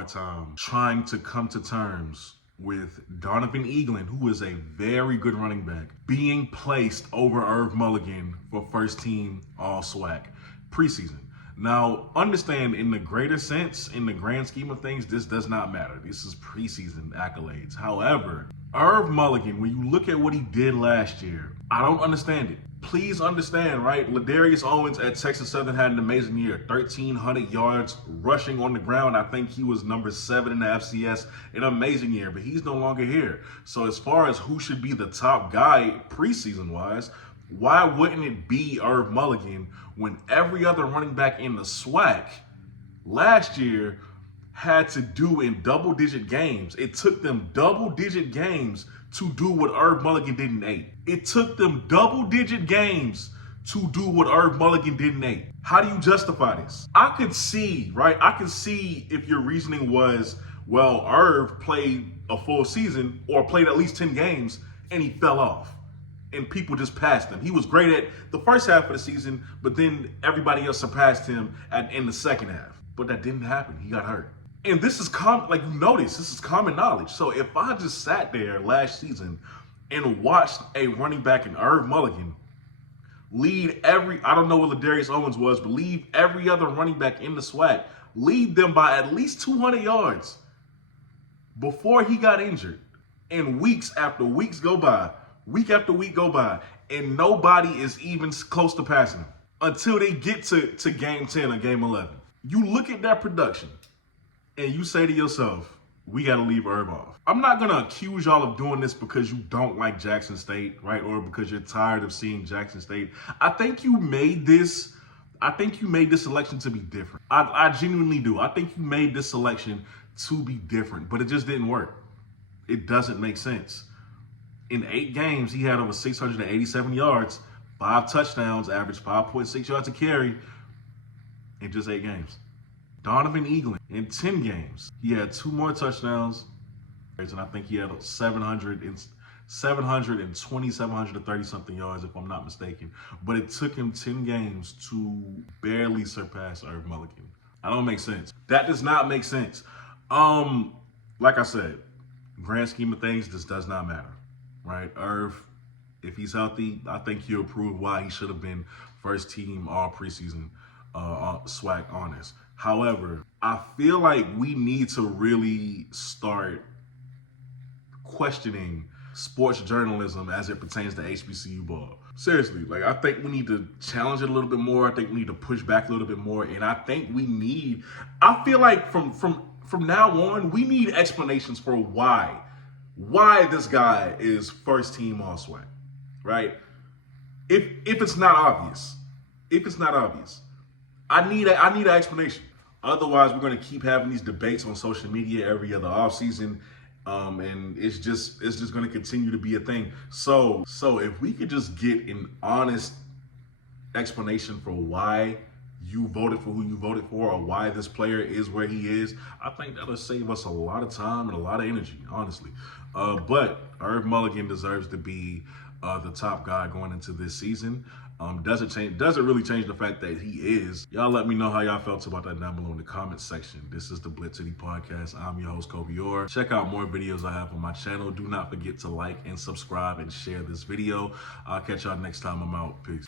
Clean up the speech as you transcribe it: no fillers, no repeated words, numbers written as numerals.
hard time trying to come to terms with Donovan Eaglin, who is a very good running back, being placed over Irv Mulligan for first team all Swac preseason. Now, understand in the greater sense, in the grand scheme of things, this does not matter. This is preseason accolades. However, Irv Mulligan, when you look at what he did last year, I don't understand it. Please understand, right? Ladarius Owens at Texas Southern had an amazing year. 1,300 yards rushing on the ground. I think he was number 7 in the FCS. An amazing year, but he's no longer here. So as far as who should be the top guy preseason-wise, why wouldn't it be Irv Mulligan when every other running back in the SWAC last year had to do in double-digit games? It took them double-digit games to do what Irv Mulligan did in 8. It took them double-digit games to do what Irv Mulligan did in 8. How do you justify this? I could see, right? I could see if your reasoning was, well, Irv played a full season or played at least 10 games and he fell off and people just passed him. He was great at the first half of the season, but then everybody else surpassed him in the second half. But that didn't happen. He got hurt. And this is common, like you notice, this is common knowledge. So if I just sat there last season and watched a running back in Irv Mulligan lead I don't know what Ladarius Owens was, but lead every other running back in the SWAC, lead them by at least 200 yards before he got injured. And weeks after weeks go by, week after week go by, and nobody is even close to passing him until they get to game 10 or game 11. You look at that production, and you say to yourself, we got to leave Irv off. I'm not going to accuse y'all of doing this because you don't like Jackson State, right? Or because you're tired of seeing Jackson State. I think you made this selection to be different. I genuinely do. I think you made this selection to be different, but it just didn't work. It doesn't make sense. In 8 games, he had over 687 yards, 5 touchdowns, averaged 5.6 yards a carry in just 8 games. Donovan Eaglin, in 10 games, he had 2 more touchdowns, and I think he had 720, 730-something yards, if I'm not mistaken. But it took him 10 games to barely surpass Irv Mulligan. That don't make sense. That does not make sense. Like I said, grand scheme of things, this does not matter, right? Irv, if he's healthy, I think he'll prove why he should have been first team all preseason SWAC honors. However, I feel like we need to really start questioning sports journalism as it pertains to HBCU ball. Seriously, like I think we need to challenge it a little bit more. I think we need to push back a little bit more. And I think I feel like from now on, we need explanations for why this guy is first team all SWAC, right? If it's not obvious, I need an explanation. Otherwise, we're going to keep having these debates on social media every other offseason, and it's just going to continue to be a thing. So if we could just get an honest explanation for why you voted for who you voted for, or why this player is where he is, I think that'll save us a lot of time and a lot of energy, honestly. But Irv Mulligan deserves to be the top guy going into this season. Doesn't really change the fact that he is. Y'all let me know how y'all felt about that down below in the comments section. This is the BlitzCity Podcast. I'm your host, Kobe Orr. Check out more videos I have on my channel. Do not forget to like and subscribe and share this video. I'll catch y'all next time I'm out. Peace.